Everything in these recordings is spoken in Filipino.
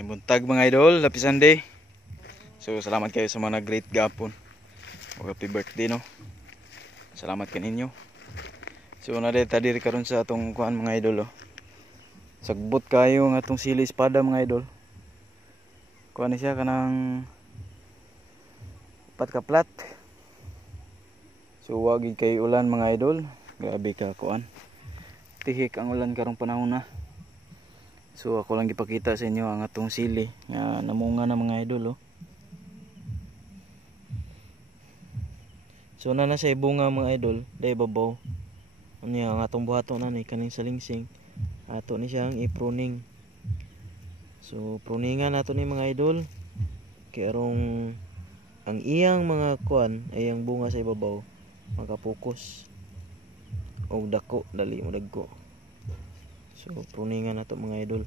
Ay buntag mga idol, happy Sunday. So salamat kayo sa mga great gapon. Happy birthday no. Salamat kaninyo. So nadeta diri karon sa atong kuan mga idol oh. Sagbot kayo ng atong sili espada mga idol. Kuan ni siya kanang upat ka plat. So wag kay ulan mga idol. Grabe ka kuan. Tihik ang ulan karong panahon na. So ako lang gipakita sa inyo ang atong sili nga namunga na mga idol oh. So na sa bunga mga idol, dai babaw. Unya ang atong buhaton na ni kaning salingsing. Ato ni siyang i-pruning. So pruningan nato ni mga idol. Kay arong ang iyang mga kuan ay ang bunga sa ibabaw makapokus. O dako dali mo dagko. So pruningan nato mga idol.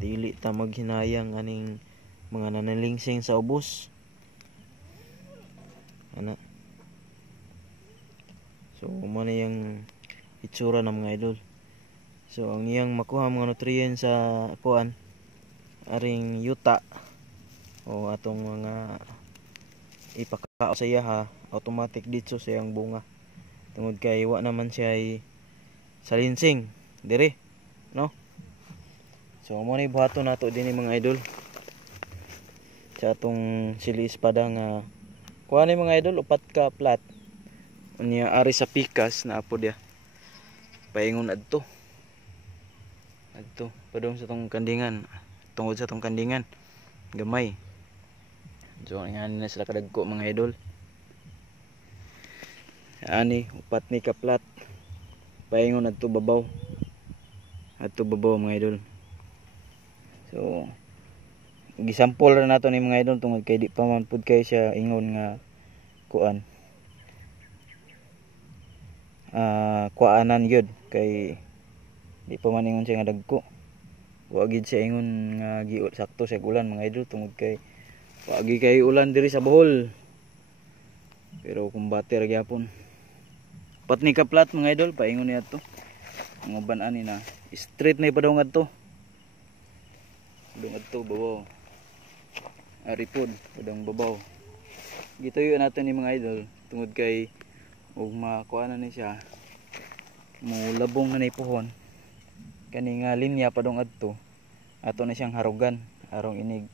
Dili ta maghinayang aning mga nanalingsing sa ubos. Ana. So mo na yung itsura ng mga idol. So ang iyang makuha mga nutrients sa kuan aring yuta o atong mga ipakao sa iya ha, automatic dito sa iyang bunga. Tungod kay wa naman siya ay salinsing dire, no? So mo ni buhaton nato dinhi mga idol. Sa atong sili espada nga kuha ni mga idol upat ka plat. Unya ari sa pikas na apo dia. Paingon adto. Adto padung sa tong kandingan. Tungod sa tong kandingan gamay. So ngani na sila kadagko mga idol. Ani upat ni ka plat. Paingon adto babaw. Adto babaw mga idol. So gisampol ra nato ni mga idol tungod kay di pa man pud kay siya ingon nga kuan. Kuanan yun kay di pa man ingon siya nga dagko. Wa gid siya ingon nga sakto sa ulan mga idol tungod kay wagi kay ulan diri sa Bohol. Pero kumbate ra gyapon. Pat ni ka plat mga idol paingon niya to. Ang uban ani na straight na ipadong adto. Dungad to babaw. Aripod padong babaw. Gituyo natin ni mga idol tungod kay ug makuha na ni siya. Mulabong na ni pohon. Kani nga linya padong adto. Ato na siyang harugan arong inig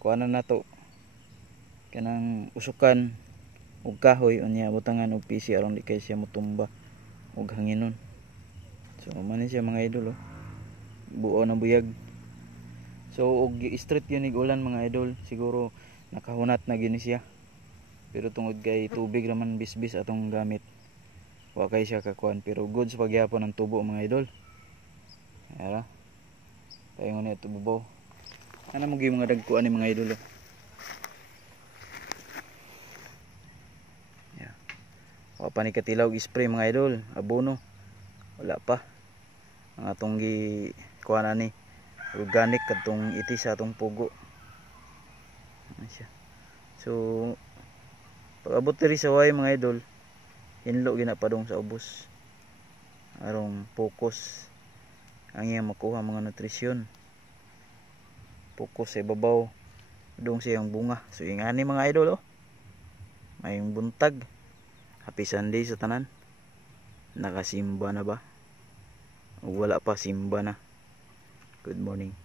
kuha na nato kanang usukan ug kahoy unya butangan og pisi aron di kay siya motumba ug hanginon. So man ni siya mga idol oh. Buo na buyag. So og straight yun ig ulan mga idol, siguro nakahunat na gini siya. Pero tungod kay tubig raman bisbis atong gamit. Wa kay siya kakuan pero good sa pagyapon ang tubo mga idol. Ara. Paingon ni ato babaw. Ana mo gyud mga dagkuan ni mga idol. Yeah. Wa pa ni katilaw spray mga idol, abono. Wala pa. Ang atong gi kuan ani organic katong iti sa atong pugo. So pag abot diri sa way mga idol, hinlo ginapadong sa ubos. Arong focus ang iyang makuha mga nutrisyon. Focus sa ibabaw dong sa iyang bunga. So ingani mga idol oh. May buntag. Happy Sunday sa tanan. Nakasimba na ba? O wala pa simba na. Good morning.